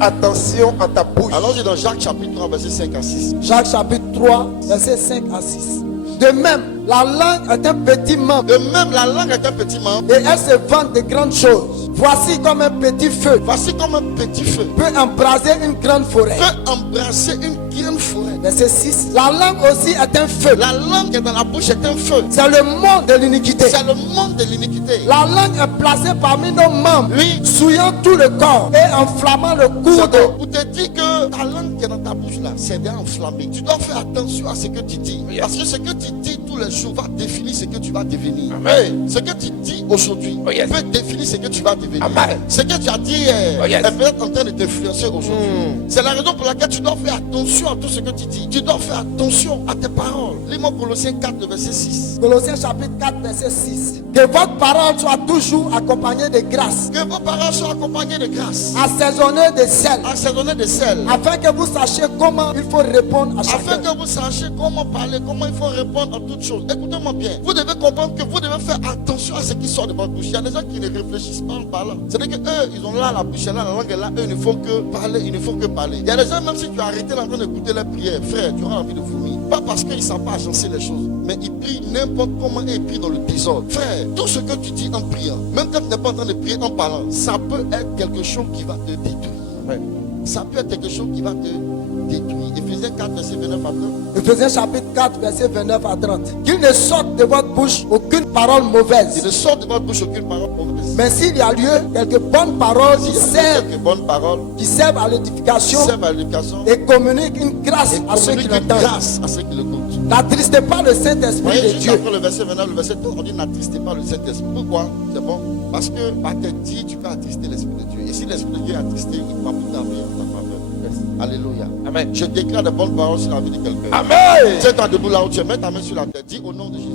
attention à ta bouche. Allons-y dans Jacques chapitre 3, verset 5 à 6. Jacques chapitre 3, verset 5 à 6. De même, la langue est un petit membre. De même, la langue est un petit membre. Et elle se vante de grandes choses. Voici comme un petit feu Voici comme un petit feu peut embraser une grande forêt. peut embrasser une grande forêt. Verset 6. La langue aussi est un feu. La langue qui est dans la bouche est un feu. C'est le monde de l'iniquité. C'est le monde de l'iniquité. La langue est placée parmi nos membres, Oui. souillant tout le corps et enflammant le C'est coude. bon. Pour te dire que ta langue qui est dans ta bouche là, c'est déjà enflammé. Tu dois faire attention à ce que tu dis. Yes. Parce que ce que tu dis tous les jours va définir ce que tu vas devenir. Amen. Ce que tu dis aujourd'hui Oh, yes. peut définir ce que tu vas devenir. Amen. Ce que tu as dit hier Oh, yes. est peut-être en train de t'influencer aujourd'hui. C'est la raison pour laquelle tu dois faire attention à tout ce que tu dis. Tu dois faire attention à tes paroles. Lis-moi Colossiens 4, le verset 6. Colossiens chapitre 4, verset 6. Que votre parole soit toujours accompagnée de grâce, Que vos paroles soient accompagnées de grâce, assaisonnée de sel, assaisonnées de sel, afin que vous sachiez comment il faut répondre à afin chacun. que vous sachiez comment parler, comment il faut répondre à toutes choses. Écoutez-moi bien. Vous devez comprendre que vous devez faire attention à ce qui sort de votre bouche. Il y a des gens qui ne réfléchissent pas en parlant. C'est-à-dire qu'eux, ils ont là la bouche, là la langue est là. Eux, ils ne font que parler, ils ne font que parler. Il y a des gens, même si tu as arrêté en train d'écouter les prières, frère, tu auras envie de vomir. Pas parce qu'ils ne savent pas agencer les choses, mais ils prient n'importe comment et ils prient dans le désordre. Frère, tout ce que tu dis en priant, même quand tu n'es pas en train de prier en parlant, ça peut être quelque chose qui va te détruire. Ça peut être quelque chose qui va te détruire. Éphésiens 4, verset 29 à 30. Éphésiens chapitre 4, verset 29 à 30. Qu'il ne sorte de votre bouche aucune parole Il mauvaise, ne sort de votre bouche aucune parole mauvaise. mais s'il y a lieu, quelques bonnes paroles S'il qui y a servent, quelques bonnes paroles, qui servent à qui l'édification servent à l'éducation, et communiquent une grâce et à ceux qui communiquent une l'entendent. grâce à ceux qui l'écoutent. N'attristez pas le Saint-Esprit Voyez, de juste Dieu. après le verset 29, le verset 2, on dit n'attristez pas le Saint-Esprit. Pourquoi? C'est bon. Parce que par tes dits, tu peux attrister l'Esprit de Dieu. Et si l'Esprit de Dieu est attristé, il ne va plus t'amener en ta faveur. Alléluia. Amen. Je déclare de bonnes paroles sur la vie de quelqu'un. Amen. Tiens-toi debout là où tu es, mets ta main sur la tête. Dis au nom de Jésus.